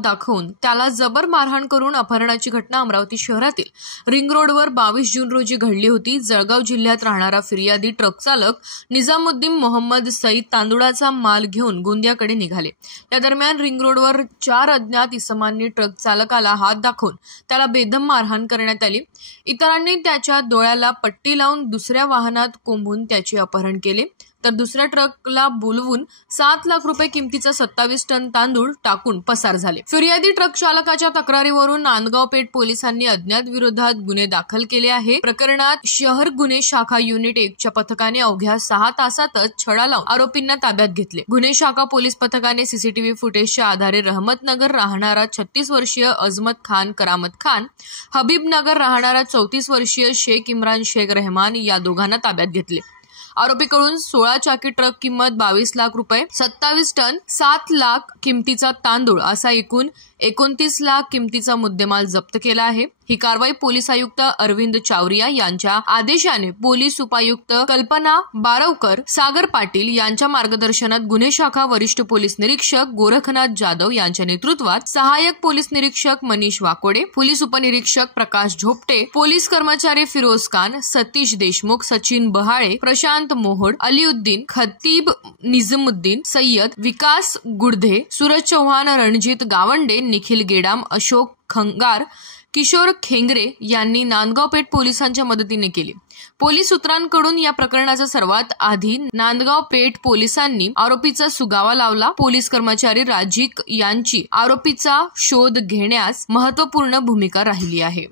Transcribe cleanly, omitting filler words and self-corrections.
दाखवून त्याला जबर मारहाण करून अपहरणाची घटना अमरावती शहरातील रिंग रोडवर 22 जून रोजी घडली होती। जळगाव जिल्ह्यात राहणारा फिर्यादी ट्रक चालक निजामुद्दीन मोहम्मद सईद तांदुळाचा माल घेऊन गोंदियाकडे निघाले। या दरम्यान रिंग रोडवर 4 अज्ञात इसमांनी ट्रक चालकाला हात दाखवून त्याला बेदम मारहाण करण्यात आली। इतरांनी त्याच्या डोळ्याला पट्टी लावून दुसऱ्या वाहनात कोंबून त्याचे अपहरण केले, तर दुसऱ्या ट्रकला बोलवून 7 लाख रुपये किमतीचा 27 टन तांदूळ टाकून पसार झाले। फिर्यादी ट्रक चालकाच्या तक्रारीवरून नांदगाव पेठ पोलिसांनी अज्ञात विरोधात गुन्हे दाखल केले आहे। प्रकरणात शहर गुन्हे शाखा युनिट 1 च्या पथकाने अवघ्या 6 तासातच छडा लावून आरोपींना ताब्यात घेतले। गुन्हे शाखा पोलीस पथकाने सीसीटीव्ही फुटेजच्या आधारे रहमतनगर राहणारा 36 वर्षीय अजमत खान करामत खान, हबीबनगर राहणारा 34 वर्षीय शेख इम्रान शेख रहमान या दोघांना ताब्यात घेतले। आरोपीकडून 16 चाकी ट्रक किंमत 22 लाख रुपये, 27 टन 7 लाख किमतीचा तांदूळ असा एकूण 29 लाख किमतीचा मुद्देमाल जप्त केला आहे। ही कारवाई पोलीस आयुक्त अरविंद चावरिया यांच्या आदेशाने पोलीस उपायुक्त कल्पना बारवकर, सागर पाटील यांच्या मार्गदर्शनात गुन्हे शाखा वरिष्ठ पोलीस निरीक्षक गोरखनाथ जाधव यांच्या नेतृत्वात सहाय्यक पोलीस निरीक्षक मनीष वाकोडे, पोलीस उपनिरीक्षक प्रकाश झोपटे, पोलीस कर्मचारी फिरोज खान, सतीश देशमुख, सचिन बहाळे, प्रशांत मोहोड, अलीउद्दीन, खतीब निजमुद्दीन, सय्यद, विकास गुडधे, सूरज चव्हाण, रणजित गावंडे, निखिल गेडाम, अशोक खंगार, किशोर खेंगरे यांनी नांदगाव पेठ पोलिसांच्या मदतीने केली। पोलीस सूत्रांकडून या प्रकरणाचा सर्वात आधी नांदगाव पेठ पोलिसांनी आरोपीचा सुगावा लावला। पोलीस कर्मचारी राजिक यांची आरोपीचा शोध घेण्यास महत्त्वपूर्ण भूमिका राहिली आहे।